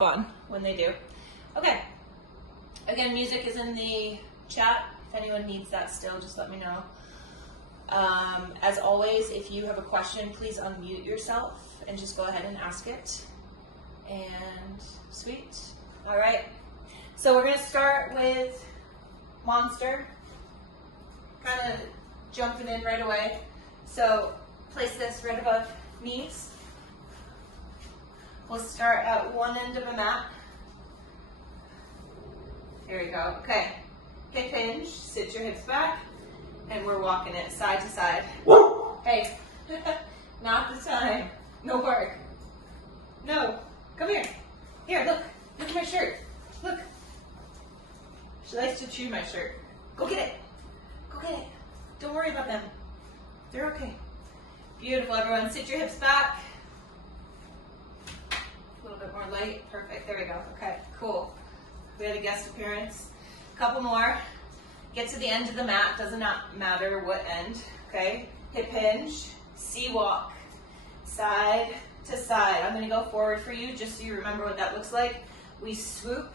fun when they do. Okay. Again, music is in the chat. If anyone needs that still, just let me know. As always, if you have a question, please unmute yourself and just go ahead and ask it. And sweet. All right. So we're going to start with monster. Kind of jumping in right away. So place this right above knees. We'll start at one end of a mat. Here we go. Okay. Hip hinge. Sit your hips back. And we're walking it side to side. Hey, not the time. No work. No. Come here. Here, look. Look at my shirt. Look. She likes to chew my shirt. Go get it. Go get it. Don't worry about them. They're okay. Beautiful, everyone. Sit your hips back. A little bit more light. Perfect. There we go. Okay, cool. We had a guest appearance. A couple more. Get to the end of the mat. Does not matter what end. Okay. Hip hinge. C-walk. Side to side. I'm going to go forward for you just so you remember what that looks like. We swoop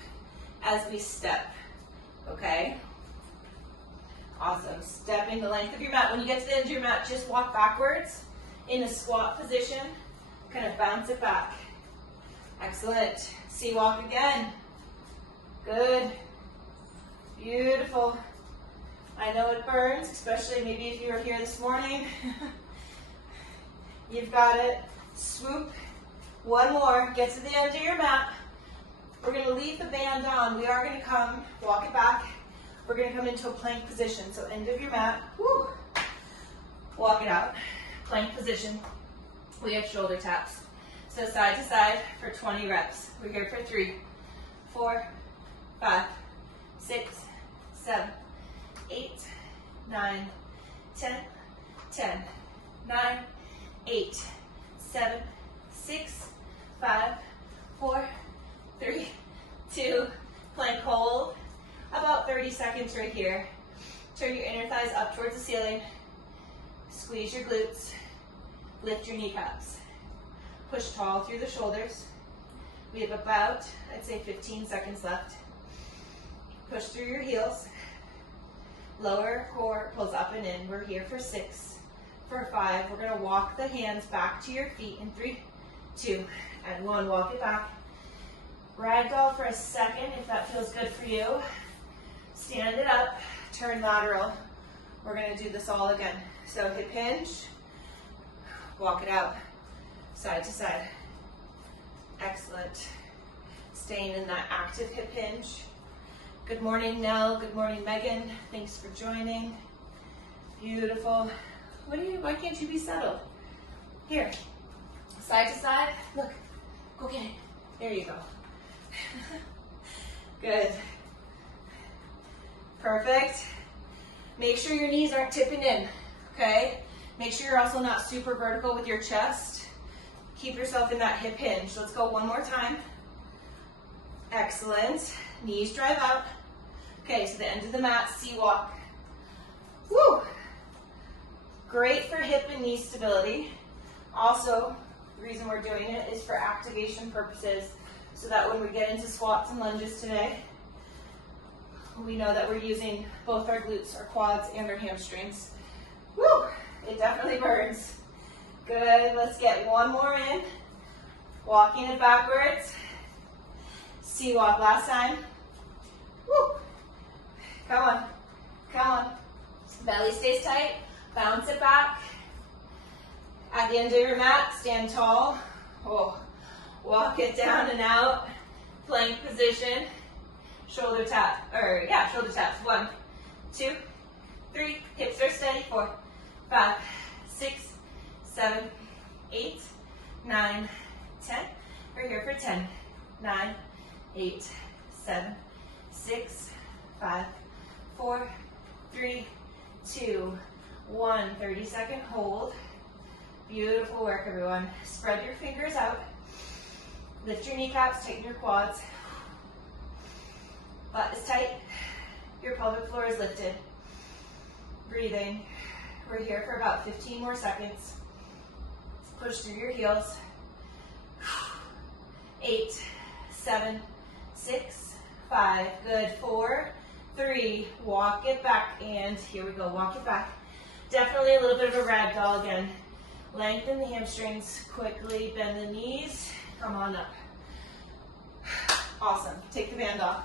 as we step. Okay. Awesome. Stepping the length of your mat. When you get to the end of your mat, just walk backwards in a squat position. Kind of bounce it back. Excellent. C-walk again. Good. Beautiful. I know it burns, especially maybe if you were here this morning. You've got it. Swoop. One more. Get to the end of your mat. We're going to leave the band on. We are going to come, walk it back. We're going to come into a plank position. So end of your mat. Woo. Walk it out. Plank position. We have shoulder taps. So side to side for 20 reps. We're here for 3, 4, 5, 6, 7, 8, 9, 10, 10, 9, 8, 7, 6, 5, 4, 3, 2, plank hold. About 30 seconds right here. Turn your inner thighs up towards the ceiling. Squeeze your glutes. Lift your kneecaps. Push tall through the shoulders. We have about, I'd say 15 seconds left. Push through your heels. Lower core pulls up and in. We're here for 6, for 5. We're going to walk the hands back to your feet in 3, 2, and 1. Walk it back. Ragdoll for a second if that feels good for you. Stand it up. Turn lateral. We're going to do this all again. So hip hinge. Walk it out. Side to side. Excellent. Staying in that active hip hinge. Good morning, Nell. Good morning, Megan. Thanks for joining. Beautiful. Why can't you be settled? Here. Side to side. Look. Go get it. There you go. Good. Perfect. Make sure your knees aren't tipping in. Okay? Make sure you're also not super vertical with your chest. Keep yourself in that hip hinge. Let's go one more time. Excellent. Knees drive out. Okay, so the end of the mat, C-walk. Woo! Great for hip and knee stability. Also, the reason we're doing it is for activation purposes, so that when we get into squats and lunges today, we know that we're using both our glutes, our quads, and our hamstrings. Woo! It definitely burns. Good. Let's get one more in. Walking it backwards. C-walk last time. Woo! Come on. Come on. Belly stays tight. Bounce it back. At the end of your mat, stand tall. Oh. Walk it down and out. Plank position. Shoulder tap. Shoulder taps. 1, 2, 3. Hips are steady. 4, 5, 6, 7, 8, 9, 10. We're here for 10, 9, 8, 7, 6, 5, 4, 3, 2, 1. 30-second hold. Beautiful work, everyone. Spread your fingers out. Lift your kneecaps, tighten your quads. Butt is tight. Your pelvic floor is lifted. Breathing. We're here for about 15 more seconds. Push through your heels. 8, 7, 6, 5, good, 4, 3, walk it back, and here we go, walk it back. Definitely a little bit of a ragdoll again. Lengthen the hamstrings, quickly bend the knees, come on up. Awesome, take the band off.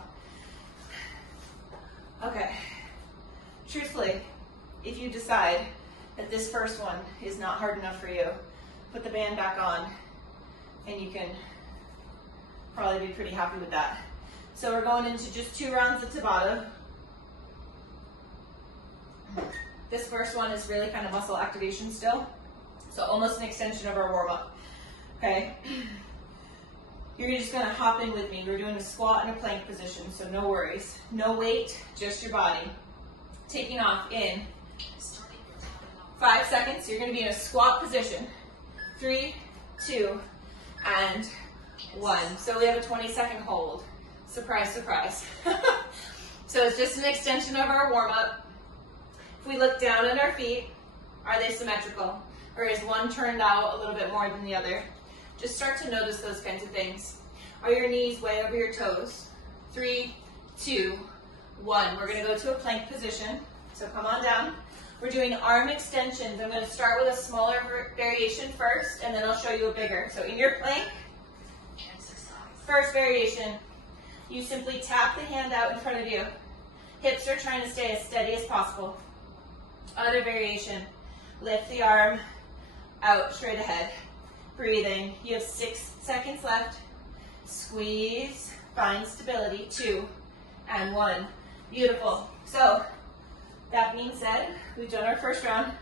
Okay, truthfully, if you decide that this first one is not hard enough for you, put the band back on and you can probably be pretty happy with that. So we're going into just 2 rounds of Tabata. This first one is really kind of muscle activation still, so almost an extension of our warm-up. Okay, you're just going to hop in with me. We're doing a squat and a plank position, so no worries. No weight, just your body. Taking off in 5 seconds. You're going to be in a squat position. 3, 2, and 1. So we have a 20-second hold. Surprise, surprise. So it's just an extension of our warm-up. If we look down at our feet, are they symmetrical? Or is one turned out a little bit more than the other? Just start to notice those kinds of things. Are your knees way over your toes? 3, 2, 1. We're going to go to a plank position. So come on down. We're doing arm extensions. I'm going to start with a smaller variation first, and then I'll show you a bigger. So in your plank, first variation, you simply tap the hand out in front of you. Hips are trying to stay as steady as possible. Other variation, lift the arm out straight ahead. Breathing. You have 6 seconds left. Squeeze, find stability. 2 and 1. Beautiful. So that being said, we've done our first round.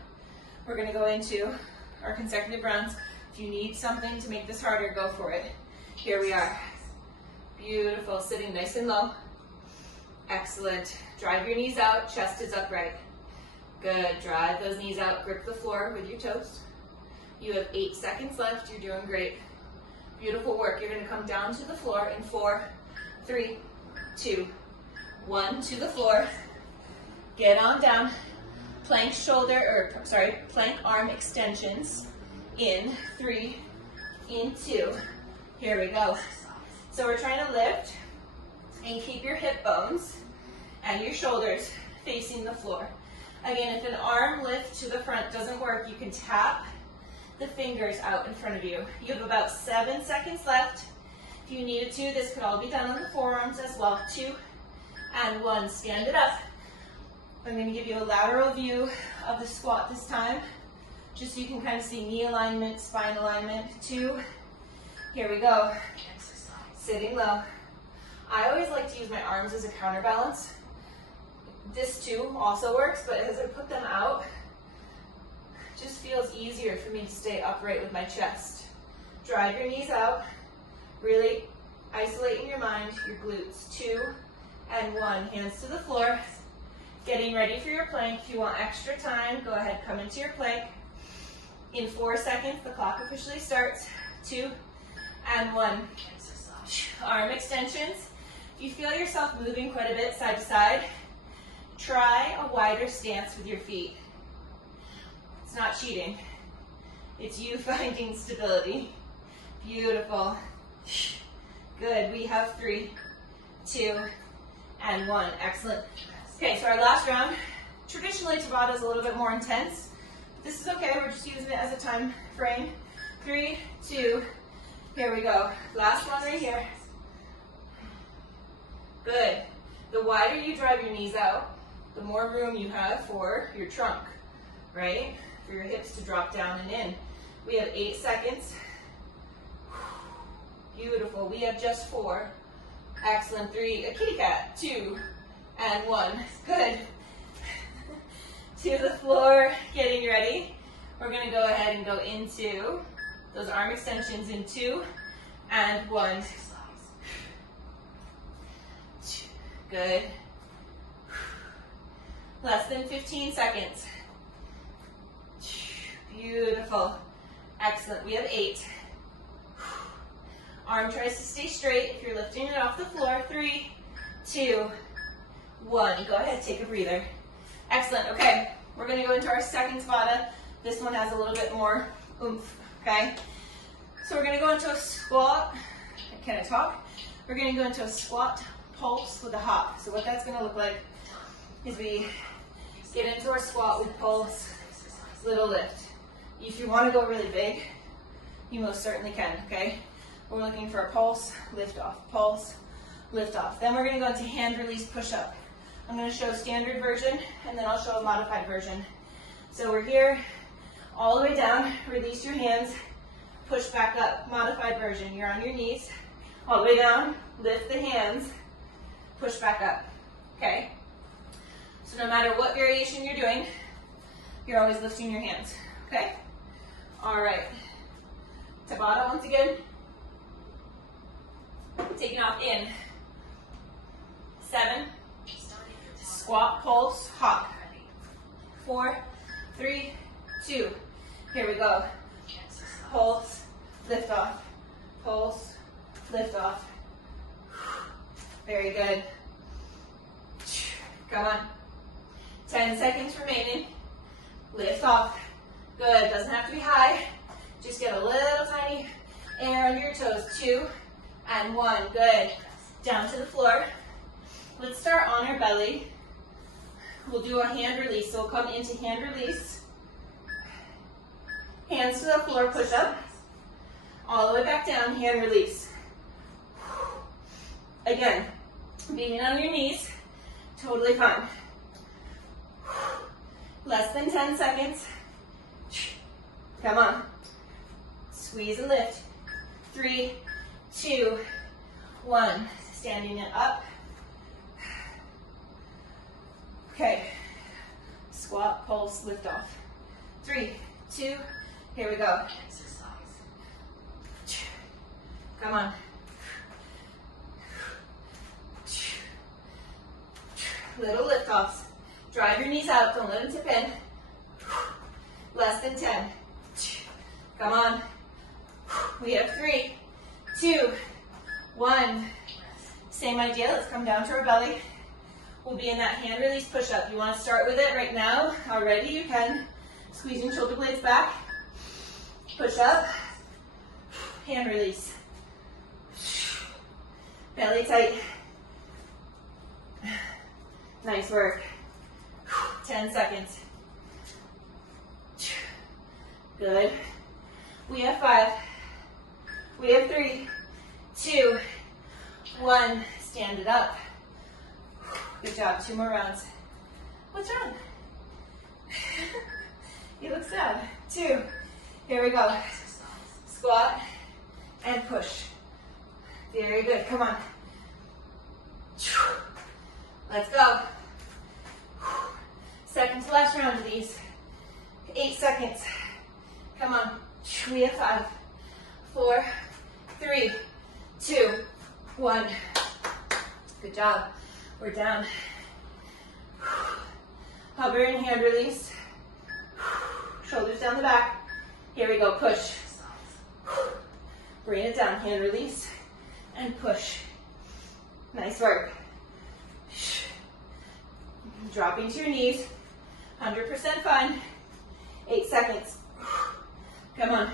We're going to go into our consecutive rounds. If you need something to make this harder, go for it. Here we are. Beautiful. Sitting nice and low. Excellent. Drive your knees out. Chest is upright. Good. Drive those knees out. Grip the floor with your toes. You have 8 seconds left. You're doing great. Beautiful work. You're going to come down to the floor in 4, 3, 2, 1. To the floor. Get on down. Plank plank arm extensions. In 3, in 2. Here we go. So we're trying to lift and keep your hip bones and your shoulders facing the floor. Again, if an arm lift to the front doesn't work, you can tap the fingers out in front of you. You have about 7 seconds left. If you needed to, this could all be done on the forearms as well. 2 and 1. Stand it up. I'm going to give you a lateral view of the squat this time, just so you can kind of see knee alignment, spine alignment. 2. Here we go. Sitting low. I always like to use my arms as a counterbalance. This too also works, but as I put them out, it just feels easier for me to stay upright with my chest. Drive your knees out. Really isolate in your mind your glutes. 2 and 1. Hands to the floor. Getting ready for your plank. If you want extra time, go ahead, come into your plank. In 4 seconds, the clock officially starts. 2 and 1. Arm extensions. If you feel yourself moving quite a bit side to side, try a wider stance with your feet. It's not cheating. It's you finding stability. Beautiful. Good. We have 3, 2, and 1. Excellent. Okay, so our last round. Traditionally, Tabata is a little bit more intense. This is okay. We're just using it as a time frame. 3, 2, here we go. Last one right here. Good. The wider you drive your knees out, the more room you have for your trunk, right? For your hips to drop down and in. We have 8 seconds. Beautiful. We have just 4. Excellent. 3. A kitty cat. 2 and 1. Good. To the floor. Getting ready. We're going to go ahead and go into those arm extensions in 2 and 1. Good. Less than 15 seconds. Beautiful. Excellent. We have 8. Arm tries to stay straight if you're lifting it off the floor. 3, 2, 1. Go ahead, take a breather. Excellent. Okay, we're going to go into our second Tabata. This one has a little bit more oomph. Okay, so we're going to go into a squat. Can I talk? We're going to go into a squat pulse with a hop. So what that's going to look like is we get into our squat with pulse, little lift. If you want to go really big, you most certainly can, okay? We're looking for a pulse, lift off, pulse, lift off. Then we're going to go into hand release push-up. I'm going to show a standard version, and then I'll show a modified version. So we're here, all the way down, release your hands, push back up, modified version. You're on your knees, all the way down, lift the hands, push back up, okay? So no matter what variation you're doing, you're always lifting your hands, okay? All right, Tabata once again. Taking off in 7, squat, pulse, hop. 4, 3, 2. Here we go. Pulse, lift off. Pulse, lift off. Very good. Come on. 10 seconds remaining. Lift off. Good. Doesn't have to be high. Just get a little tiny air under your toes. 2 and 1. Good. Down to the floor. Let's start on our belly. We'll do a hand release. So we'll come into hand release. Hands to the floor, push up. All the way back down, hand release. Again, being on your knees, totally fine. Less than 10 seconds. Come on. Squeeze and lift. 3, 2, 1. Standing it up. Okay. Squat, pulse, lift off. 3, 2, here we go. Come on. Little lift offs. Drive your knees out, don't let them tip in. Less than 10. Come on. We have 3, 2, 1. Same idea, let's come down to our belly. We'll be in that hand release push-up. You want to start with it right now? Already you can. Squeezing shoulder blades back. Push up. Hand release. Belly tight. Nice work. 10 seconds. Good. We have 5. We have 3, 2, 1. Stand it up. Good job. 2 more rounds. What's wrong? You look sad. 2. Here we go. Squat and push. Very good. Come on. Let's go. Second to last round of these. 8 seconds. Come on. We have 5, 4, 3, 2, 1. Good job. We're down. Hover and hand release. Shoulders down the back. Here we go. Push. Bring it down. Hand release and push. Nice work. Dropping to your knees. 100% fine. 8 seconds. Come on.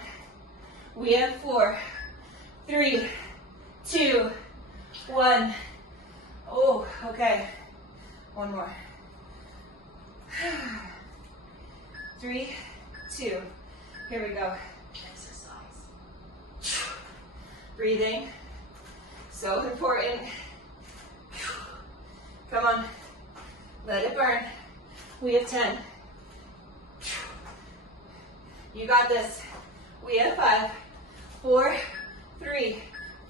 We have 4, 3, 2, 1. Oh, okay. 1 more. 3, 2. Here we go. Exercise. Breathing. So important. Come on. Let it burn. We have 10. You got this. We have 5, 4, 3,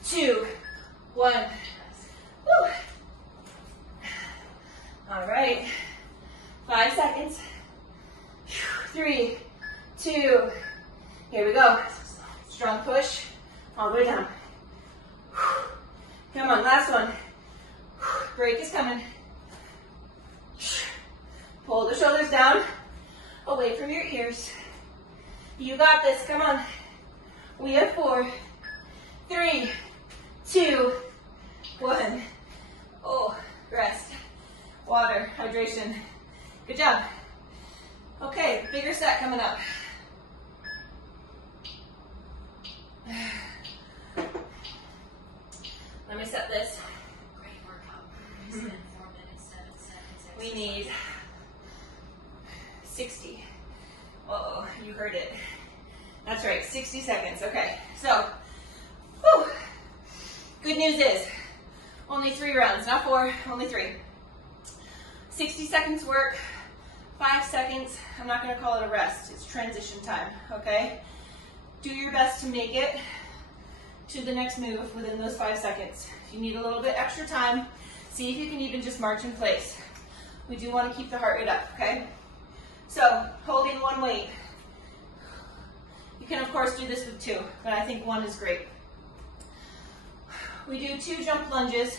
2, 1. Woo. All right. 5 seconds. 3, 2. Here we go. Strong push. All the way down. Come on, last one. Break is coming. Pull the shoulders down, away from your ears. You got this, come on. We have 4, 3, 2, 1. Oh, rest, water, hydration. Good job. Okay, bigger set coming up. Let me set this. We need 60. Uh-oh, you heard it. That's right, 60 seconds. Okay, so, whew. Good news is, only 3 rounds, not 4, only 3. 60 seconds work, 5 seconds. I'm not gonna call it a rest, it's transition time, okay? Do your best to make it to the next move within those 5 seconds. If you need a little bit extra time, see if you can even just march in place. We do want to keep the heart rate up, okay? So, holding one weight. You can, of course, do this with 2, but I think 1 is great. We do 2 jump lunges.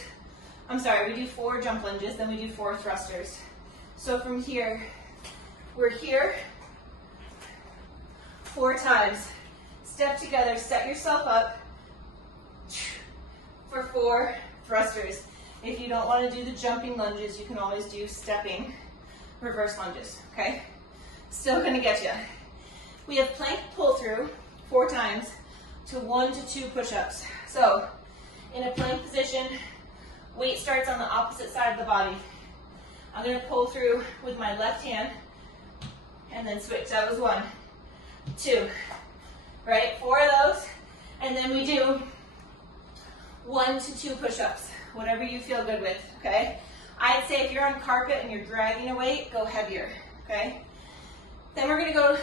I'm sorry, we do 4 jump lunges, then we do 4 thrusters. So from here, we're here 4 times. Step together, set yourself up for 4 thrusters. If you don't want to do the jumping lunges, you can always do stepping reverse lunges, okay? Still gonna get you. We have plank pull through 4 times to 1 to 2 push-ups. So, in a plank position, weight starts on the opposite side of the body. I'm gonna pull through with my left hand and then switch. That was 1, 2, right? 4 of those, and then we do 1 to 2 push-ups, whatever you feel good with, okay? I'd say if you're on carpet and you're dragging a weight, go heavier, okay? Then we're gonna go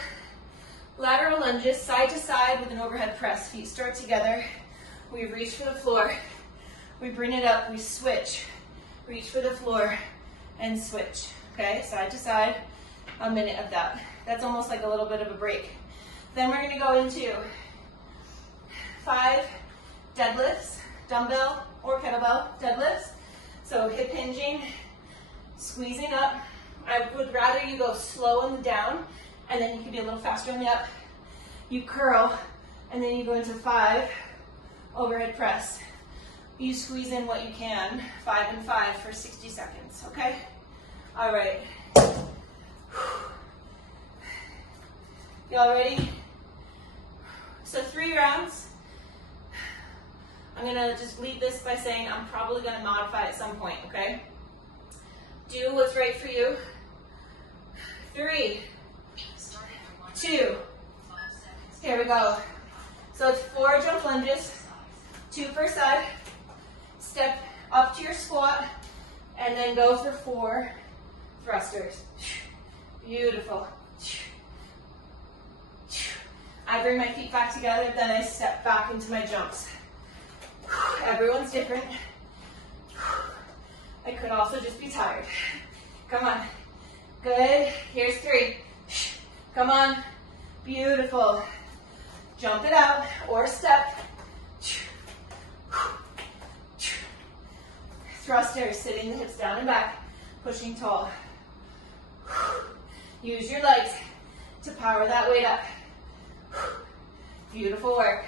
lateral lunges, side to side with an overhead press. Feet start together. We reach for the floor. We bring it up, we switch. Reach for the floor and switch, okay? Side to side, a minute of that. That's almost like a little bit of a break. Then we're gonna go into 5 deadlifts, dumbbell or kettlebell deadlifts. So hip hinging, squeezing up. I would rather you go slow on the down, and then you can be a little faster on the up. You curl, and then you go into 5 overhead press. You squeeze in what you can, 5 and 5 for 60 seconds, okay? All right. Y'all ready? So 3 rounds. I'm gonna just leave this by saying I'm probably gonna modify at some point, okay? Do what's right for you. 3, 2, here we go. So it's 4 jump lunges, 2 per side. Step up to your squat, and then go for 4 thrusters. Beautiful. I bring my feet back together, then I step back into my jumps. Everyone's different. I could also just be tired. Come on. Good. Here's 3. Come on. Beautiful. Jump it out or step. Thrusters, sitting the hips down and back, pushing tall. Use your legs to power that weight up. Beautiful work.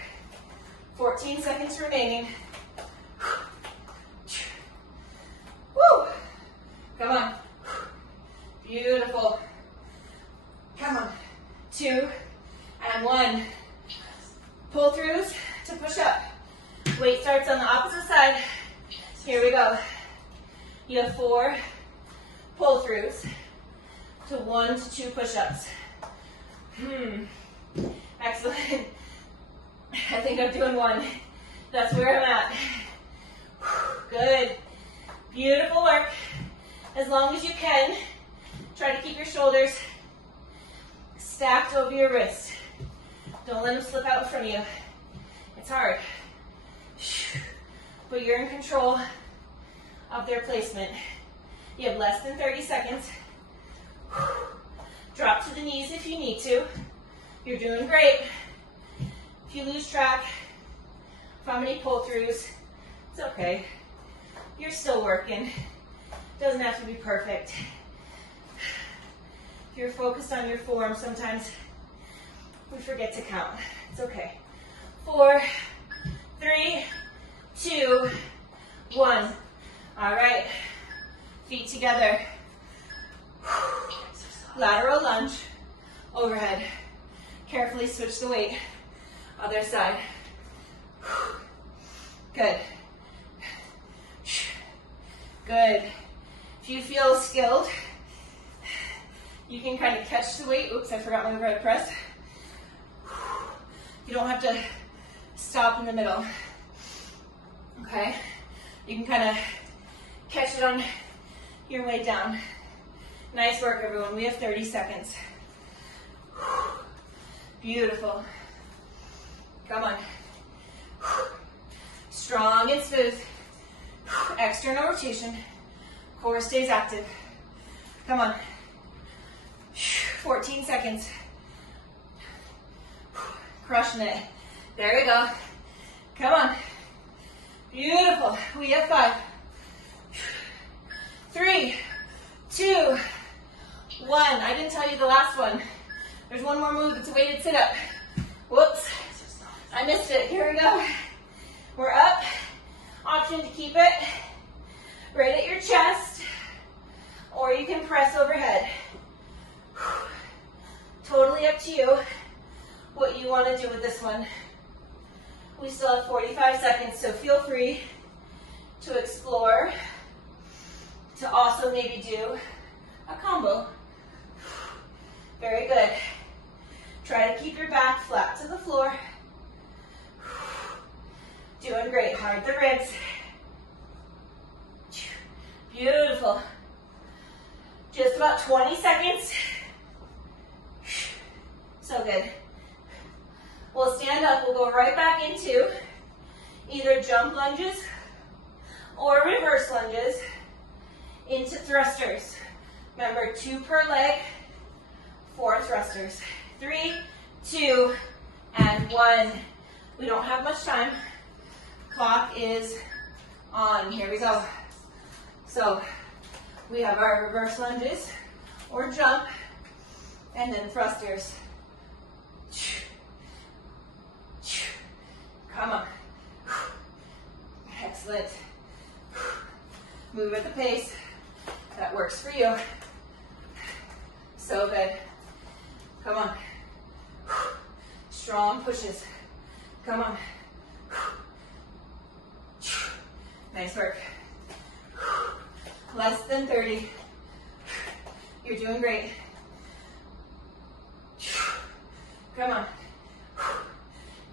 14 seconds remaining. Woo! Come on. Beautiful. Come on. 2 and 1. Pull throughs to push up. Weight starts on the opposite side. Here we go. You have 4 pull throughs to 1 to 2 push-ups. Excellent. I think I'm doing 1. That's where I'm at. Good. Beautiful work. As long as you can, try to keep your shoulders stacked over your wrists. Don't let them slip out in front of you. It's hard. But you're in control of their placement. You have less than 30 seconds. Drop to the knees if you need to. You're doing great. If you lose track of how many pull-throughs, it's okay. You're still working. Doesn't have to be perfect. If you're focused on your form, sometimes we forget to count. It's okay. 4, 3, 2, 1. All right. Feet together. Lateral lunge, overhead. Carefully switch the weight. Other side. Good. Good. If you feel skilled, you can kind of catch the weight. Oops, I forgot my overhead press. You don't have to stop in the middle. Okay? You can kind of catch it on your way down. Nice work, everyone. We have 30 seconds. Beautiful. Come on. Strong and smooth. External rotation. Core stays active. Come on. 14 seconds. Crushing it. There we go. Come on. Beautiful. We have 5, 3, 2, 1. I didn't tell you the last one. There's one more move. It's a weighted sit-up. Whoops. I missed it. Here we go. We're up. Option to keep it right at your chest, or you can press overhead. Totally up to you what you want to do with this one. We still have 45 seconds, so feel free to explore, to also maybe do a combo. Very good. Try to keep your back flat to the floor. Doing great. Hard the ribs. Beautiful. Just about 20 seconds. So good. We'll stand up. We'll go right back into either jump lunges or reverse lunges into thrusters. Remember, 2 per leg, 4 thrusters. 3, 2, and 1. We don't have much time. Clock is on. Here we go. So we have our reverse lunges or jump, and then thrusters. Come on. Excellent. Move at the pace that works for you. So good. Come on. Strong pushes. Come on. Nice work. Less than 30. You're doing great. Come on.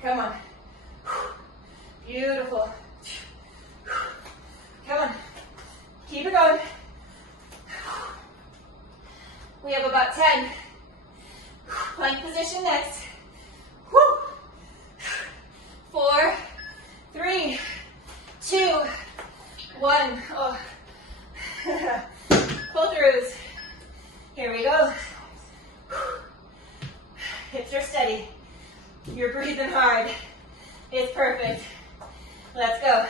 Come on. Beautiful. Come on. Keep it going. We have about 10. Plank position next. Woo. 4, 3, 2, 1. Oh. Pull throughs. Here we go. Hips are steady. You're breathing hard. It's perfect. Let's go.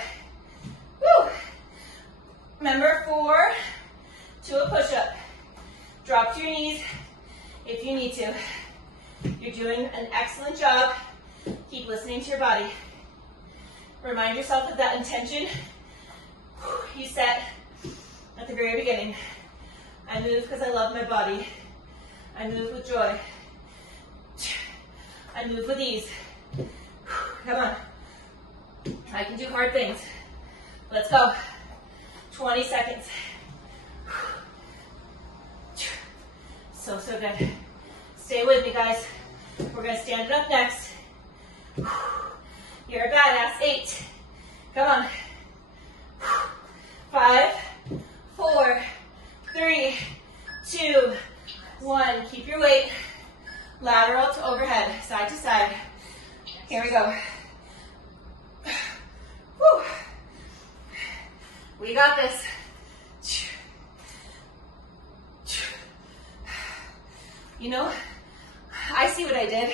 Woo. Remember, 4 to a push-up. Drop to your knees if you need to. You're doing an excellent job. Keep listening to your body. Remind yourself of that intention you set at the very beginning. I move because I love my body. I move with joy. I move with ease. Come on. I can do hard things. Let's go. 20 seconds. So good. Stay with me, guys. We're going to stand it up next. You're a badass. 8. Come on. 5, 4, 3, 2, 1. Keep your weight lateral to overhead, side to side. Here we go. Woo. We got this. You know, I see what I did.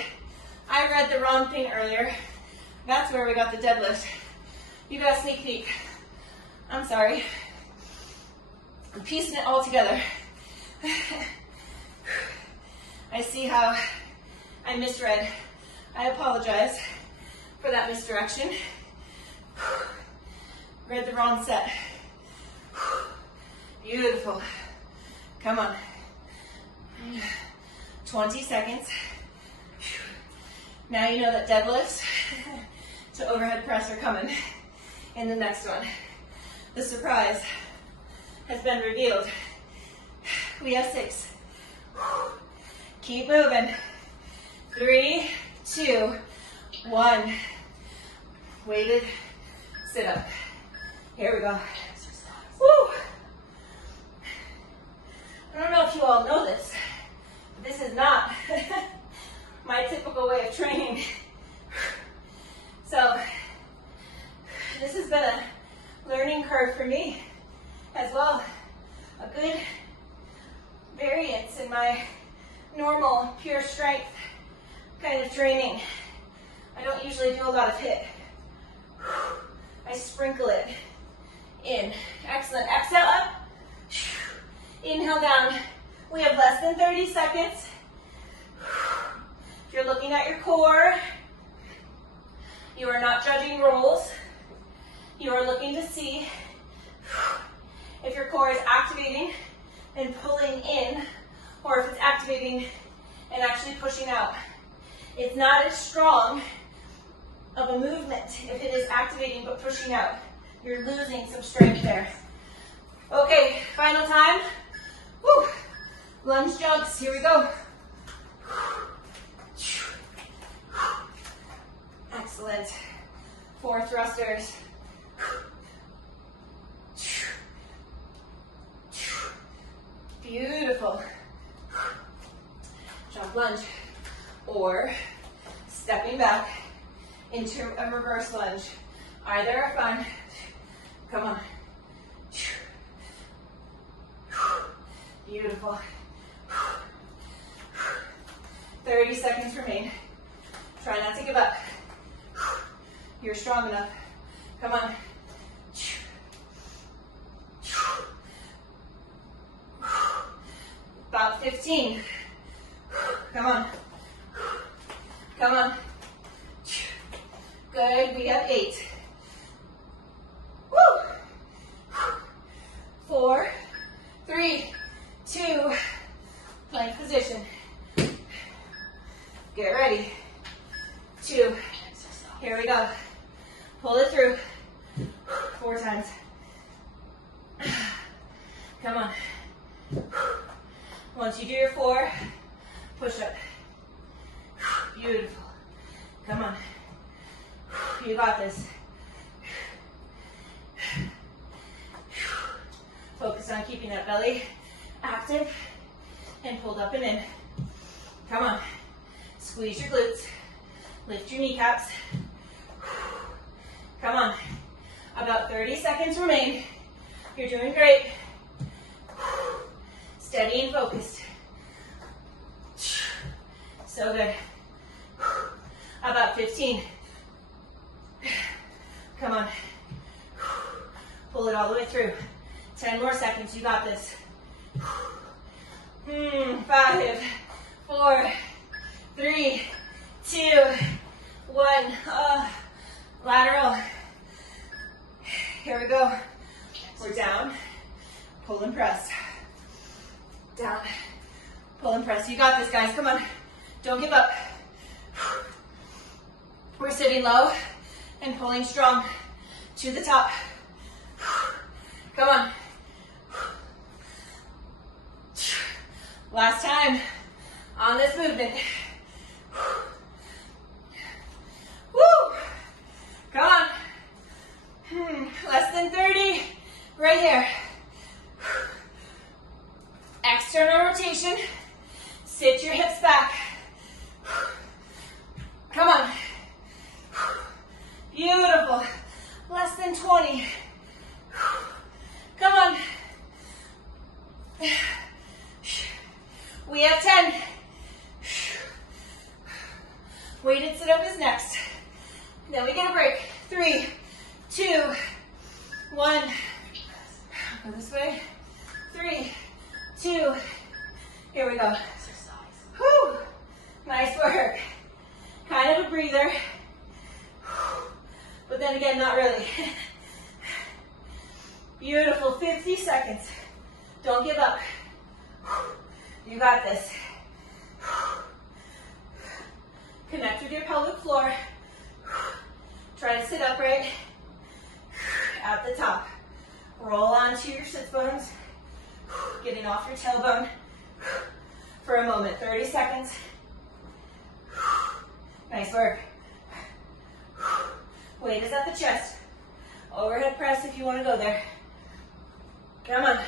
I read the wrong thing earlier. That's where we got the deadlift. You got a sneak peek. I'm sorry. I'm piecing it all together. I see how I misread. I apologize for that misdirection. Read the wrong set. Beautiful. Come on. 20 seconds. Now you know that deadlifts to overhead press are coming in the next one. The surprise. has been revealed. We have 6. Keep moving. 3, 2, 1. Weighted sit up. Here we go. Woo! I don't know if you all know this, but this is not my typical way of training. So this has been a learning curve for me as well. A good variance in my normal pure strength kind of training. I don't usually do a lot of HIIT. I sprinkle it in. Excellent. Exhale up. Inhale down. We have less than 30 seconds. If you're looking at your core, you are not judging rolls. You are looking to see if your core is activating and pulling in, or if it's activating and actually pushing out. It's not as strong of a movement if it is activating but pushing out. You're losing some strength there. Okay, final time. Woo. Lunge jumps, here we go. Excellent. 4 thrusters. Beautiful. Jump lunge. Or stepping back into a reverse lunge. Either are fun. Come on. Beautiful. 30 seconds remain. Try not to give up. You're strong enough. Come on. About 15. Come on. Come on. Good. We have 8. Woo! 4, 3, 2, plank position. Get ready. 2. Here we go. Pull it through. 4 times. Come on. Once you do your 4, push up. Beautiful. Come on. You got this. Focus on keeping that belly active and pulled up and in. Come on. Squeeze your glutes. Lift your kneecaps. Come on. About 30 seconds remain. You're doing great. Steady and focused. So good. About 15. Come on. Pull it all the way through. 10 more seconds. You got this. 5, 4, 3, 2, 1. Lateral. Here we go. We're down. Pull and press. Down. Pull and press. You got this, guys. Come on. Don't give up. We're sitting low and pulling strong to the top. Come on. Last time on this movement. Woo! Come on. Less than 30. Right here. External rotation. Sit your hips back. Come on. Beautiful. Less than 20. Come on. We have 10. Weighted sit-up is next. Then we get a break. 3, 2, 1. Go this way. 3, 2. Here we go. Whew. Nice work. Kind of a breather. But then again, not really. Beautiful. 50 seconds. Don't give up. You got this. Connect with your pelvic floor. Try to sit upright at the top. Roll onto your sit bones, getting off your tailbone for a moment, 30 seconds. Nice work. Weight is at the chest. Overhead press if you want to go there. Come on.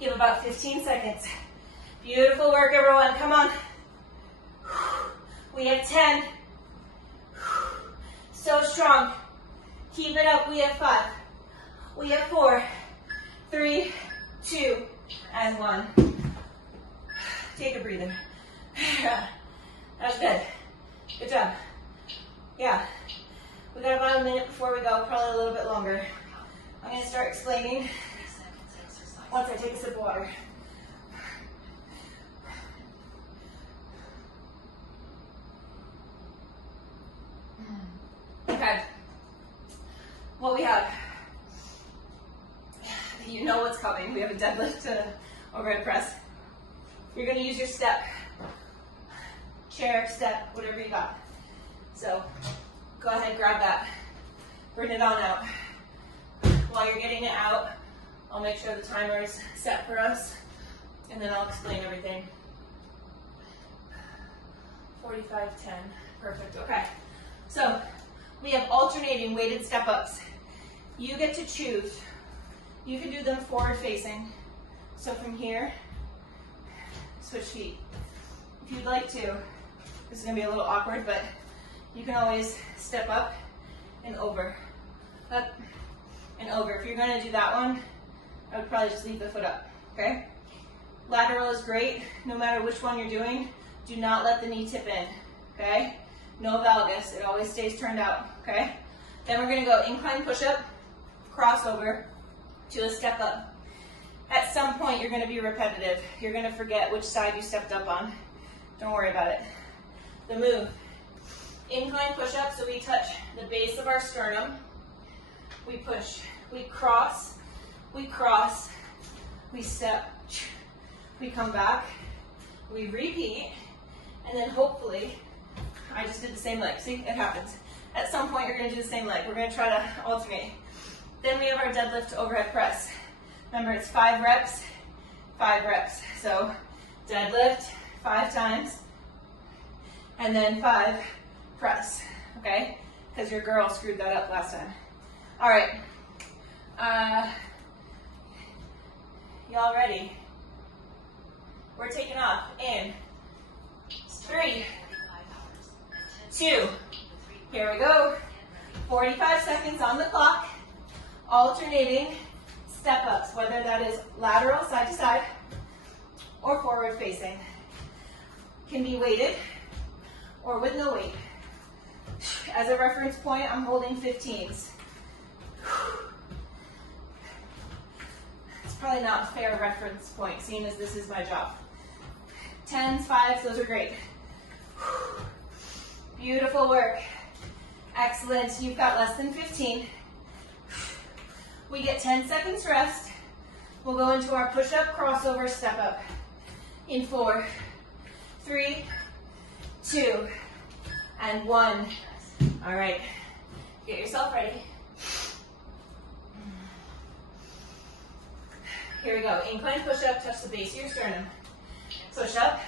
You have about 15 seconds. Beautiful work, everyone. Come on. We have 10. So strong. Keep it up. We have 5. We have 4, 3, 2, and 1. Take a breather. That's good. Good job. Yeah. We got about a minute before we go, probably a little bit longer. I'm going to start explaining once I take a sip of water. Okay. What we have, you know what's coming. We have a deadlift and an overhead press. You're going to use your step, chair, step, whatever you got. So go ahead, grab that, bring it on out. While you're getting it out, I'll make sure the timer is set for us, and then I'll explain everything. 45, 10, perfect, okay. So we have alternating weighted step-ups. You get to choose. You can do them forward facing. So from here, switch feet. If you'd like to, this is gonna be a little awkward, but you can always step up and over. Up and over. If you're gonna do that one, I would probably just leave the foot up, okay? Lateral is great, no matter which one you're doing. Do not let the knee tip in, okay? No valgus, it always stays turned out, okay? Then we're gonna go incline push-up, crossover to a step up. At some point, you're gonna be repetitive. You're gonna forget which side you stepped up on. Don't worry about it. The move, incline push-up, so we touch the base of our sternum. We push, we cross, we step, we come back, we repeat, and then hopefully, I just did the same leg. See, it happens. At some point, you're gonna do the same leg. We're gonna try to alternate. Then we have our deadlift overhead press. Remember, it's 5 reps, 5 reps. So deadlift 5 times, and then 5 press, okay? Because your girl screwed that up last time. All right, y'all ready? We're taking off in 3, 2, here we go. 45 seconds on the clock, alternating step-ups, whether that is lateral, side to side, or forward facing. Can be weighted or with no weight. As a reference point, I'm holding 15s. It's probably not a fair reference point, seeing as this is my job. 10s, 5s, those are great. Beautiful work. Excellent. You've got less than 15. We get 10 seconds rest. We'll go into our push-up, crossover, step up. In 4, 3, 2, and 1. All right. Get yourself ready. Here we go. Incline push-up, touch the base of your sternum. Push up,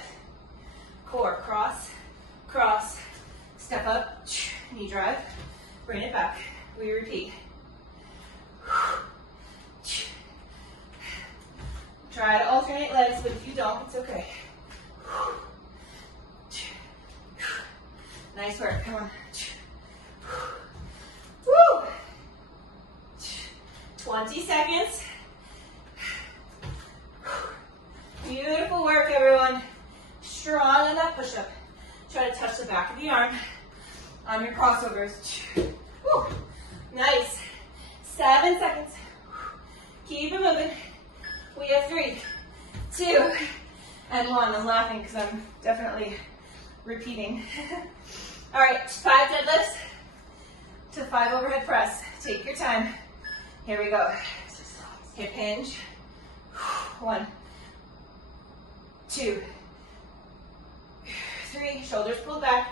core, cross, cross, step up, knee drive, bring it back. We repeat. Try to alternate legs, but if you don't, it's okay. Nice work, come on. Woo! 20 seconds. Beautiful work, everyone. Strong in that push-up. Try to touch the back of the arm on your crossovers. Woo. Nice. 7 seconds. Keep it moving. We have 3, 2, and 1. I'm laughing because I'm definitely repeating. All right, 5 deadlifts to 5 overhead press. Take your time. Here we go. Hip hinge. 1, 2, 3, shoulders pulled back.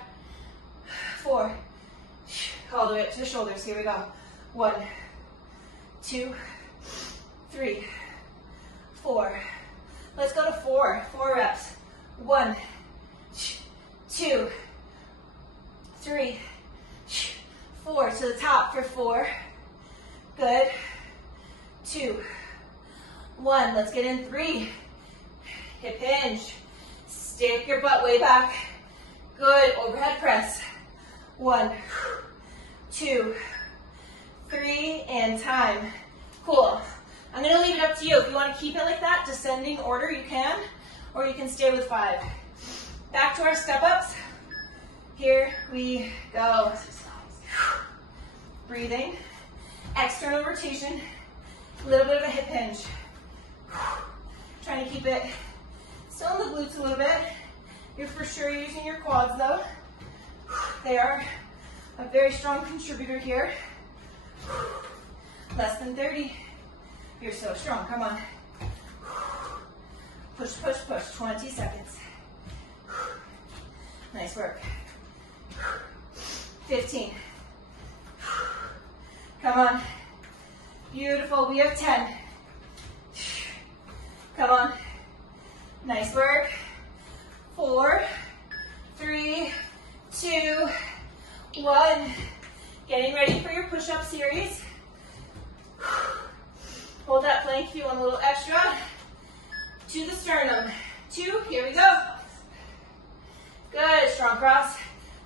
4, all the way up to the shoulders. Here we go. 1, 2, 3, 4. Let's go to 4 reps. 1, 2, 3, 4. To the top for 4. Good. 2, 1. Let's get in 3. Hip hinge. Stick your butt way back. Good. Overhead press. 1, 2, 3, and time. Cool. I'm going to leave it up to you. If you want to keep it like that, descending order, you can, or you can stay with 5. Back to our step-ups. Here we go. Breathing. External rotation. A little bit of a hip hinge. Trying to keep it still in the glutes a little bit. You're for sure using your quads though. They are a very strong contributor here. Less than 30. You're so strong, come on. Push, push, push, 20 seconds. Nice work. 15. Come on. Beautiful, we have 10. Come on. Nice work. 4, 3, 2, 1. Getting ready for your push-up series. Hold that plank if you want a little extra. To the sternum. 2, here we go. Good, strong cross,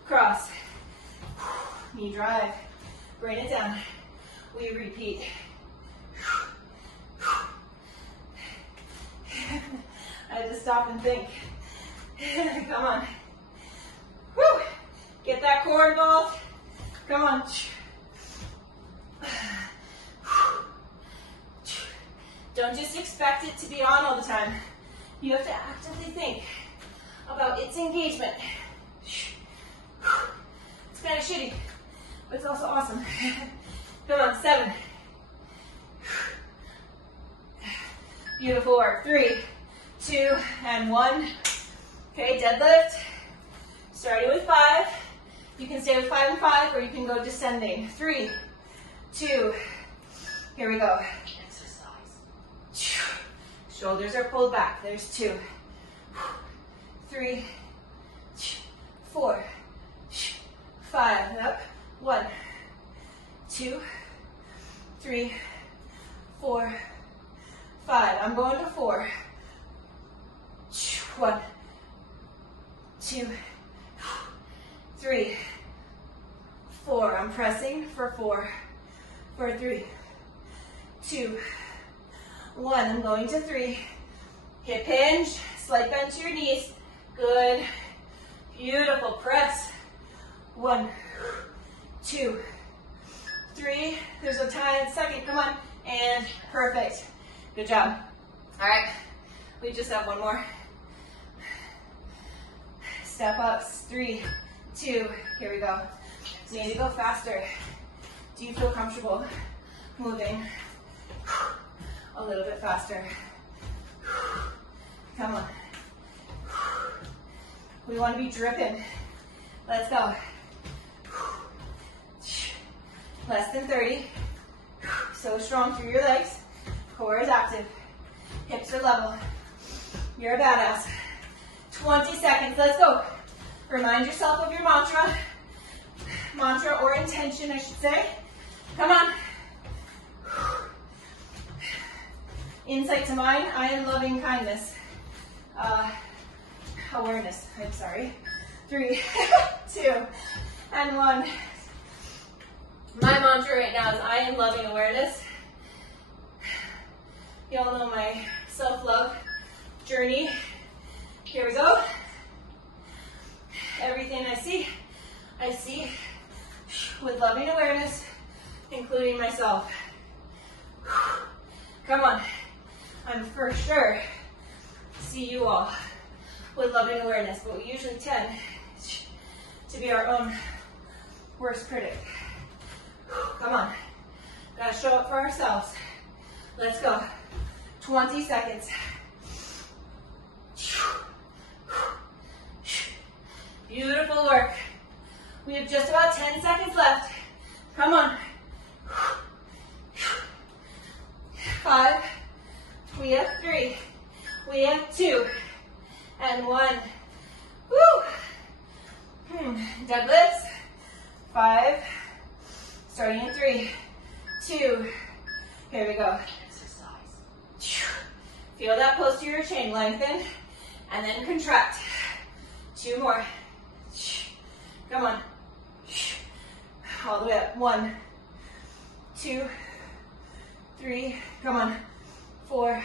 cross. Knee drive. Bring it down. We repeat. I had to stop and think. Come on. Woo. Get that core involved. Come on. Don't just expect it to be on all the time. You have to actively think about its engagement. It's kind of shitty, but it's also awesome. Come on, 7. Beautiful work. 3, 2, and 1. Okay, deadlift. Starting with 5. You can stay with 5 and 5, or you can go descending. 3, 2. Here we go. Shoulders are pulled back. There's 2, 3, 4, 5. Up. 1, 2, 3, 4, 5. I'm going to 4. 1, 2, 3, 4. I'm pressing for 4, for 3, 2, 1. I'm going to 3. Hip hinge, slight bend to your knees. Good. Beautiful. Press. 1, 2, 3. There's a time, second. Come on. And perfect. Good job. All right. We just have one more. Step ups. 3, 2. Here we go. Need to go faster. Do you feel comfortable moving a little bit faster? Come on. We want to be dripping. Let's go. Less than 30. So strong through your legs. Core is active. Hips are level. You're a badass. 20 seconds. Let's go. Remind yourself of your mantra. Mantra or intention, I should say. Come on. Insight to mind, I am loving kindness. Awareness, I'm sorry. 3, 2, and 1. My mantra right now is I am loving awareness. You all know my self-love journey. Here we go. Everything I see with loving awareness, including myself. Come on. I'm for sure see you all with loving awareness, but we usually tend to be our own worst critic. Come on. Gotta show up for ourselves. Let's go. 20 seconds. Beautiful work. We have just about 10 seconds left. Come on. 2. Here we go. Feel that posterior chain lengthen, and then contract. 2 more. Come on. All the way up. 1, 2, 3. Come on. 4,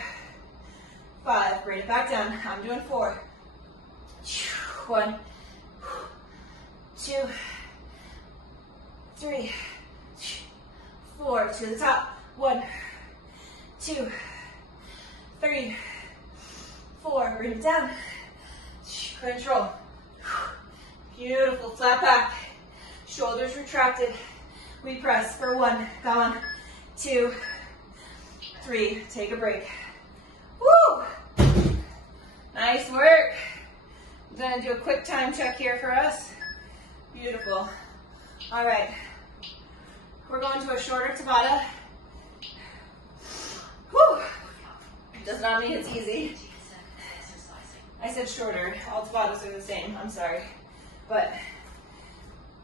5. Bring it back down. I'm doing 4. 1, 2, 3, 4. To the top. 1, 2, 3, 4. Bring it down. Control. Beautiful. Flat back. Shoulders retracted. We press for 1. Come on. 2, 3. Take a break. Woo! Nice work. I'm going to do a quick time check here for us. Beautiful. All right. We're going to a shorter Tabata. Whew. Does not mean it's easy. I said shorter. All Tabatas are the same. I'm sorry. But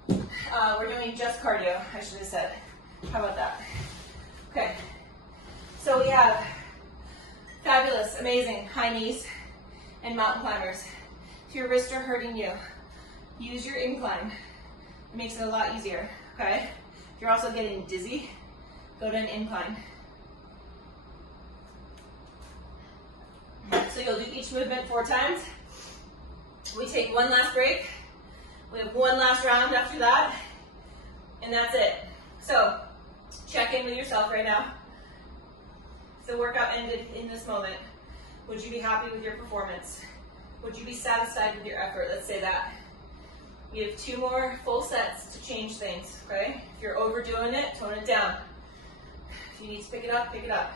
we're doing just cardio, I should have said. How about that? Okay. So we have fabulous, amazing high knees and mountain climbers. If your wrists are hurting you, use your incline. It makes it a lot easier, okay? If you're also getting dizzy, go to an incline. So you'll do each movement 4 times. We take one last break. We have one last round after that, and that's it. So check in with yourself right now. If the workout ended in this moment, would you be happy with your performance? Would you be satisfied with your effort? Let's say that. We have 2 more full sets to change things, okay? If you're overdoing it, tone it down. If you need to pick it up, pick it up.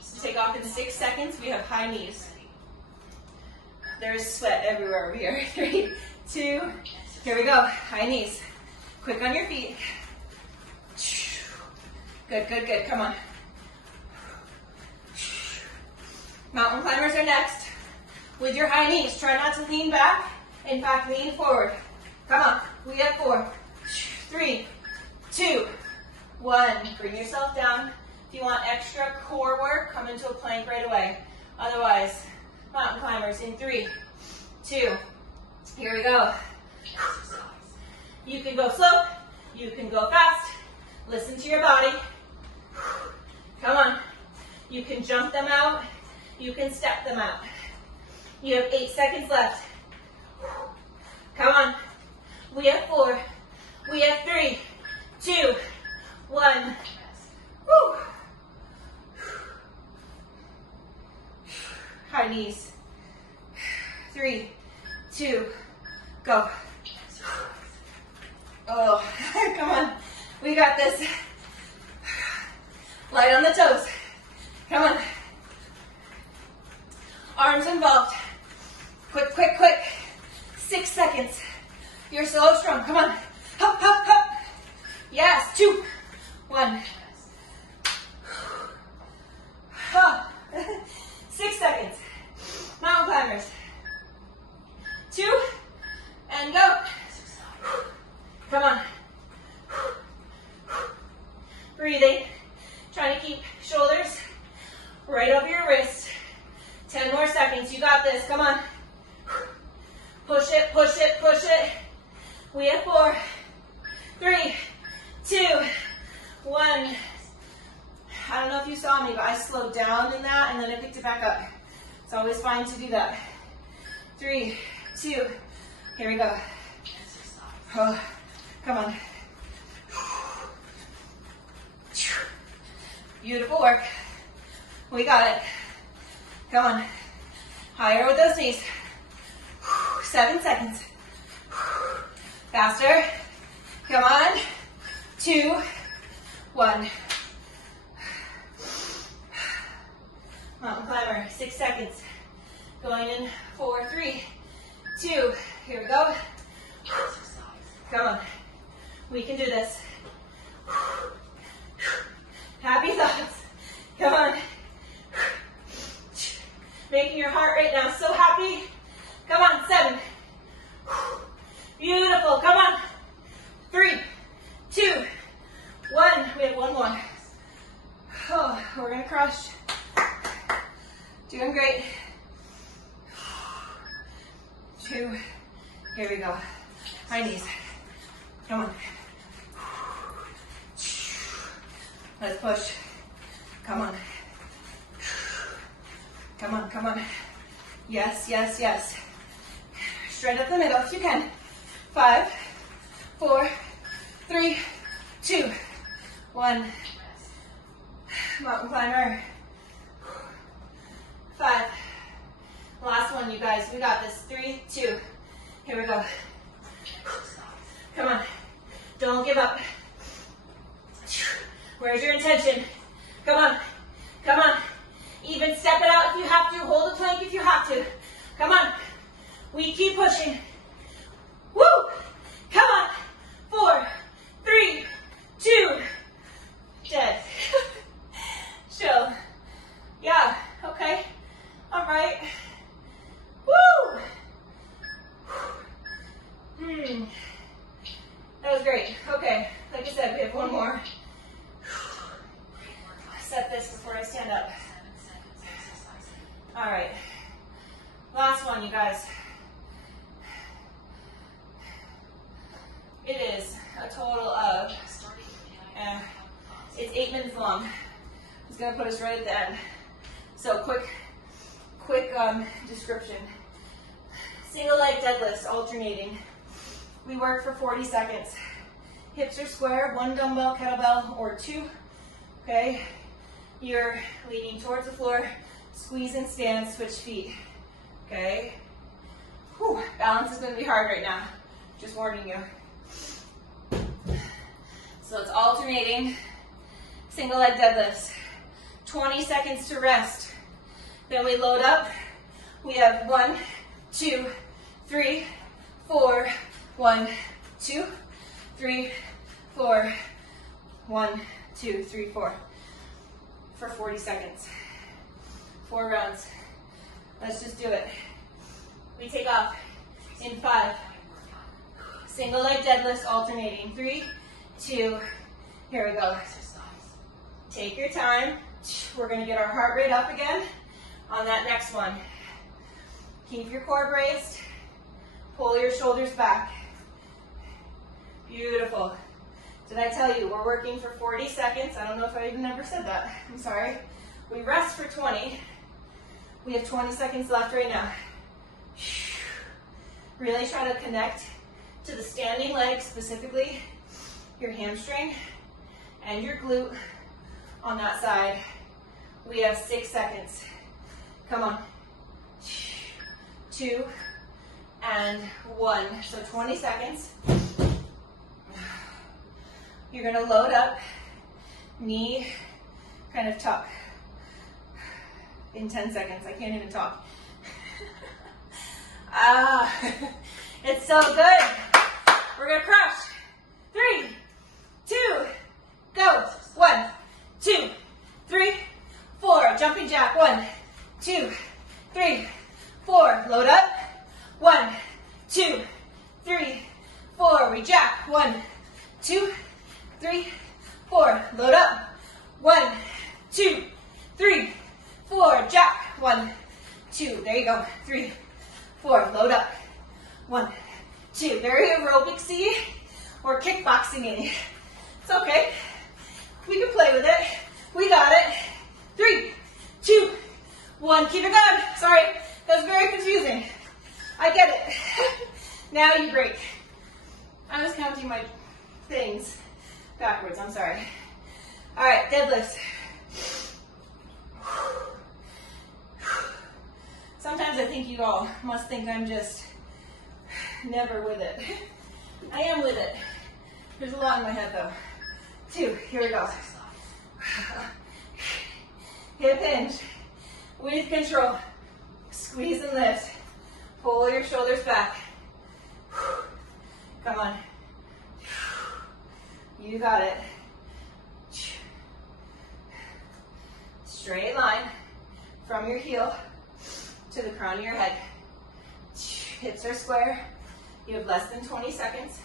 So take off in 6 seconds. We have high knees. There is sweat everywhere over here. 3, 2, here we go. High knees. Quick on your feet. Good, good, good. Come on. Mountain climbers are next. With your high knees, try not to lean back. In fact, lean forward. Come on. We have 4, 3, 2, 1. Bring yourself down. If you want extra core work, come into a plank right away. Otherwise, mountain climbers in 3, 2. Here we go. You can go slow. You can go fast. Listen to your body. Come on. You can jump them out. You can step them out. You have 8 seconds left. Come on. We have 4. We have 3, 2, 1. Woo. High knees. 3, 2, go. Oh, come on. We got this. Light on the toes. Come on. Arms involved. Quick, quick, quick. 6 seconds. You're so strong. Come on. Hop, hop, hop. Yes. 2, 1. 6 seconds. Mountain climbers. 2, and go. Come on. Breathing. Trying to keep shoulders right over your wrist. 10 more seconds. You got this. Come on. Push it, push it, push it. We have 4, 3, 2, 1. I don't know if you saw me, but I slowed down in that and then I picked it back up. It's always fine to do that. 3, 2, here we go. Oh, come on. Beautiful work. We got it. Come on. Higher with those knees. 7 seconds. Faster. Come on. 2, 1. Mountain climber. 6 seconds. Going in 4, 3, 2. Here we go. Come on. We can do this. Happy thoughts. Come on. Making your heart rate now so happy. Come on, 7. Beautiful. Come on. 3, 2, 1. We have 1 more. We're gonna crush. Doing great. 2. Here we go. High knees. Come on. Let's push. Come on. Come on, come on. Yes, yes, yes. Straight up the middle if you can. 5, 4, 3, 2, 1. Mountain climber. 5. Last one, you guys. We got this. 3, 2. Here we go. Come on. Don't give up. Where's your intention? Come on. Come on. Even step it out if you have to. Hold a plank if you have to. Come on. We keep pushing. Woo! Come on. 4, 3, 2. Dead. Chill. Yeah. Okay. All right. Woo! That was great. Okay. Like I said, we have one more. Set this before I stand up. All right. Last one, you guys. It is a total of, it's 8 minutes long. It's gonna put us right at the end. So quick description. Single leg deadlifts, alternating. We work for 40 seconds. Hips are square, 1 dumbbell, kettlebell, or 2. Okay? You're leaning towards the floor, squeeze and stand, switch feet. Okay? Whew, balance is gonna be hard right now. Just warning you. So it's alternating, single leg deadlifts. 20 seconds to rest. Then we load up. We have 1, 2, 3, 4, 1, 2, 3, 4, 1, 2, 3, 4. For 40 seconds. 4 rounds. Let's just do it. We take off in 5. Single leg deadlifts alternating. 3, 2, here we go. Take your time. We're gonna get our heart rate up again on that next one. Keep your core braced. Pull your shoulders back. Beautiful. Did I tell you we're working for 40 seconds? I don't know if I even ever said that. I'm sorry. We rest for 20. We have 20 seconds left right now. Really try to connect to the standing leg, specifically your hamstring and your glute on that side. We have 6 seconds. Come on. 2 and 1. So 20 seconds. You're going to load up, knee, kind of tuck. In 10 seconds. I can't even talk. It's so good. We're going to crush. 3, 2, go. 1, 2, 3, 4. Jumping jack. 1, 2, 3, 4. Load up. 1, 2, 3, 4. We jack. 1, 2, 3, 4. Load up. 1, 2, 3, 4. Jack. 1, 2. There you go. 3, 4. Load up. 1, 2. Very aerobic-y or kickboxing-y. It's okay. We can play with it. We got it. 3, 2, 1. Keep it going. Sorry. That was very confusing. I get it. Now you break. I was counting my things backwards. I'm sorry. All right, deadlifts. Sometimes I think you all must think I'm just never with it. I am with it. There's a lot in my head though. 2, here we go. Hip hinge with control. Squeeze and lift. Pull your shoulders back. Come on. You got it. Straight line from your heel to the crown of your head. Hips are square. You have less than 20 seconds.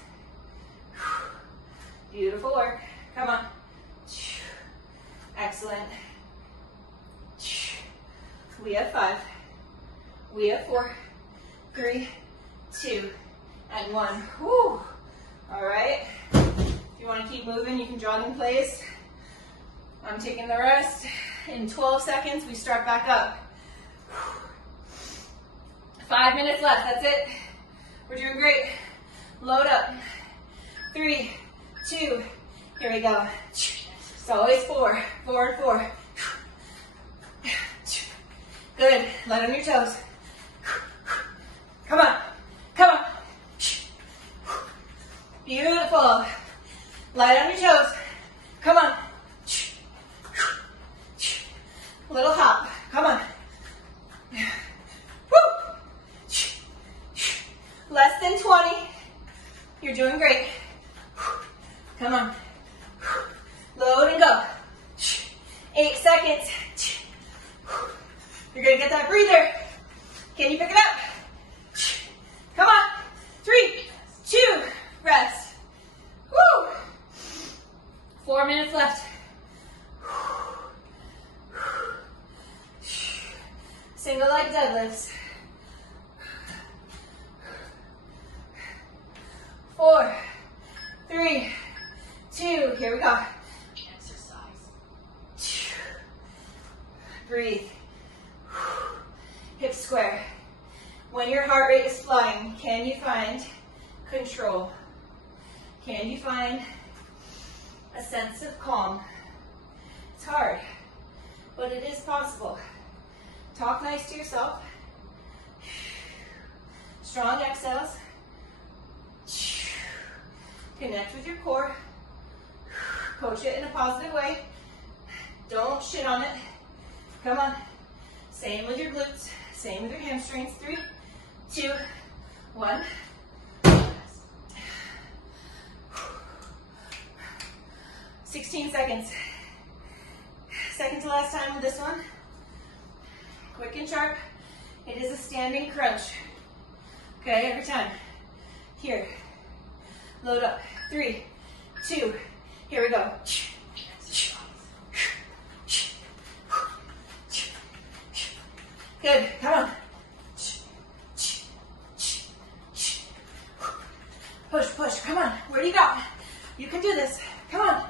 Beautiful work. Come on. Excellent. We have 5. We have 4, 3, 2, and 1. Whew. All right. If you want to keep moving, you can jog in place. I'm taking the rest. In 12 seconds, we start back up. 5 minutes left. That's it. We're doing great. Load up. 3, 2. Here we go. It's always 4. 4 and 4. Good. Light on your toes. Come on. Come on. Beautiful. Light on your toes. Come on. Little hop. Come on. Woo. Less than 20. You're doing great. Come on. Load and go. 8 seconds. You're going to get that breather. Can you pick it up? Come on. 3, 2, rest. Woo. 4 minutes left. Single leg deadlifts. 4, 3, 2, here we go. Exercise. Breathe. Hips square. When your heart rate is flying, can you find control? Can you find a sense of calm? It's hard, but it is possible. Talk nice to yourself. Strong exhales. Connect with your core. Coach it in a positive way. Don't shit on it. Come on. Same with your glutes. Same with your hamstrings. 3, 2, 1. 16 seconds. Second to last time with this one. Quick and sharp. It is a standing crunch. Okay, every time. Here. Load up. 3, 2. Here we go. Good. Come on. Push, push. Come on. Where do you go? You can do this. Come on.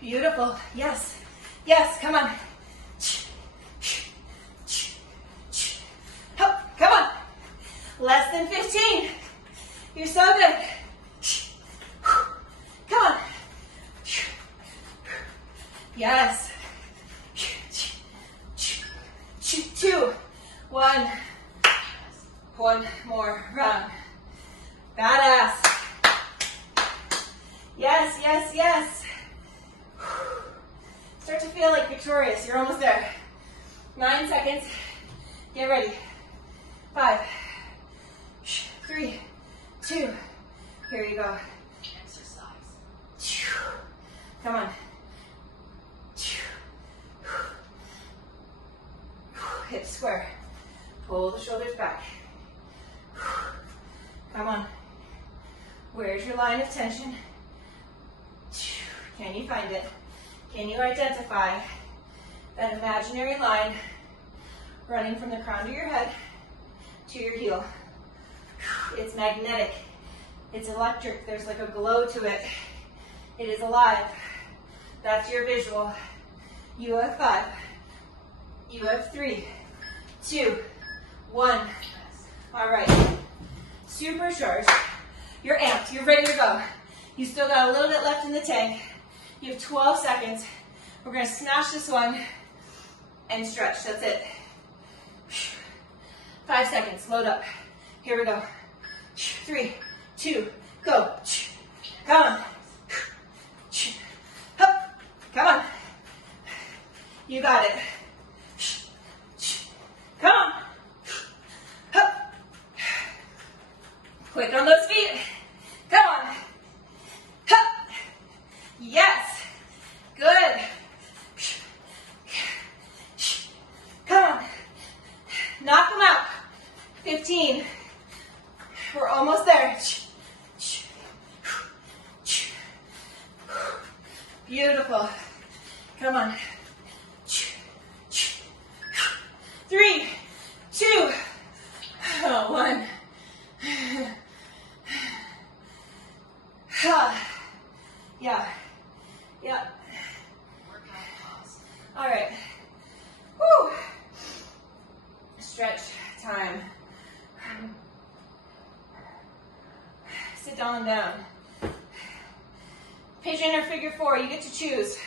Beautiful. Yes. Yes. Come on. Come on. Less than 15. You're so good. Come on. Yes. 2, 1. One more round. Badass. Yes, yes, yes. Start to feel like victorious. You're almost there. 9 seconds. Get ready. 5, 3, 2. Here you go. Exercise. Come on. Hips square. Pull the shoulders back. Come on. Where's your line of tension? Can you find it? Can you identify that imaginary line running from the crown of your head to your heel? It's magnetic. It's electric. There's like a glow to it. It is alive. That's your visual. You have 5. You have 3, 2, 1. All right. Supercharged. You're amped. You're ready to go. You still got a little bit left in the tank. You have 12 seconds. We're going to snatch this one and stretch. That's it. 5 seconds. Load up. Here we go. 3, 2, go. Come on. Come on. You got it. Come on. Quick on those feet. Come on. Yes. Good. Come on. Knock them out. 15. We're almost there. Beautiful. Come on. Yeah. Yep. All right. Woo. Stretch time. Sit down and down. Pigeon or figure four, you get to choose.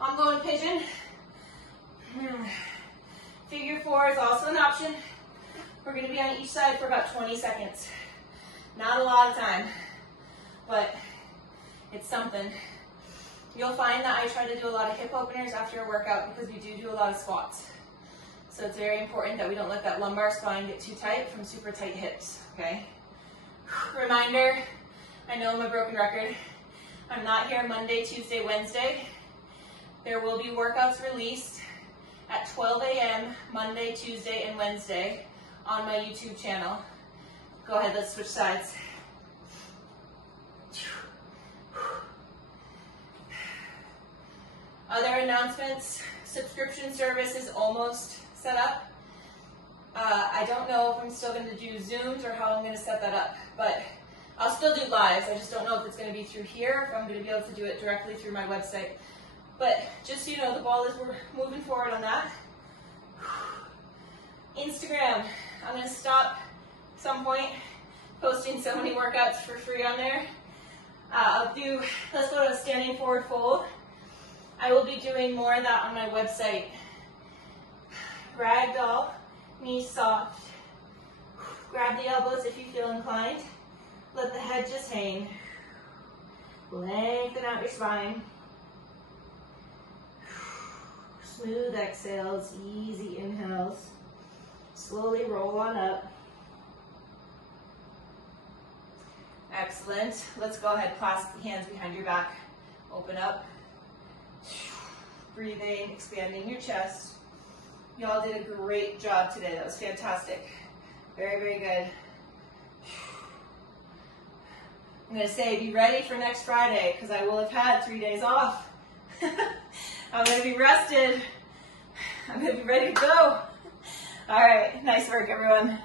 I'm going pigeon. Figure four is also an option. We're going to be on each side for about 20 seconds. Not a lot of time, but it's something. You'll find that I try to do a lot of hip openers after a workout because we do a lot of squats. So it's very important that we don't let that lumbar spine get too tight from super tight hips, okay? Reminder, I know I'm a broken record. I'm not here Monday, Tuesday, Wednesday. There will be workouts released at 12 a.m. Monday, Tuesday, and Wednesday on my YouTube channel. Go ahead, let's switch sides. Other announcements, subscription service is almost set up. I don't know if I'm still going to do Zooms or how I'm going to set that up, but I'll still do lives. I just don't know if it's going to be through here, or if I'm going to be able to do it directly through my website. But just so you know, the ball is, we're moving forward on that. Instagram, I'm going to stop at some point posting so many workouts for free on there. Let's go to a standing forward fold. I will be doing more of that on my website. Ragdoll, knees soft. Grab the elbows if you feel inclined. Let the head just hang. Lengthen out your spine. Smooth exhales, easy inhales. Slowly roll on up. Excellent. Let's go ahead, clasp the hands behind your back. Open up. Breathing, expanding your chest. Y'all did a great job today. That was fantastic. Very, very good. I'm going to say be ready for next Friday because I will have had 3 days off. I'm going to be rested. I'm going to be ready to go. All right. Nice work, everyone.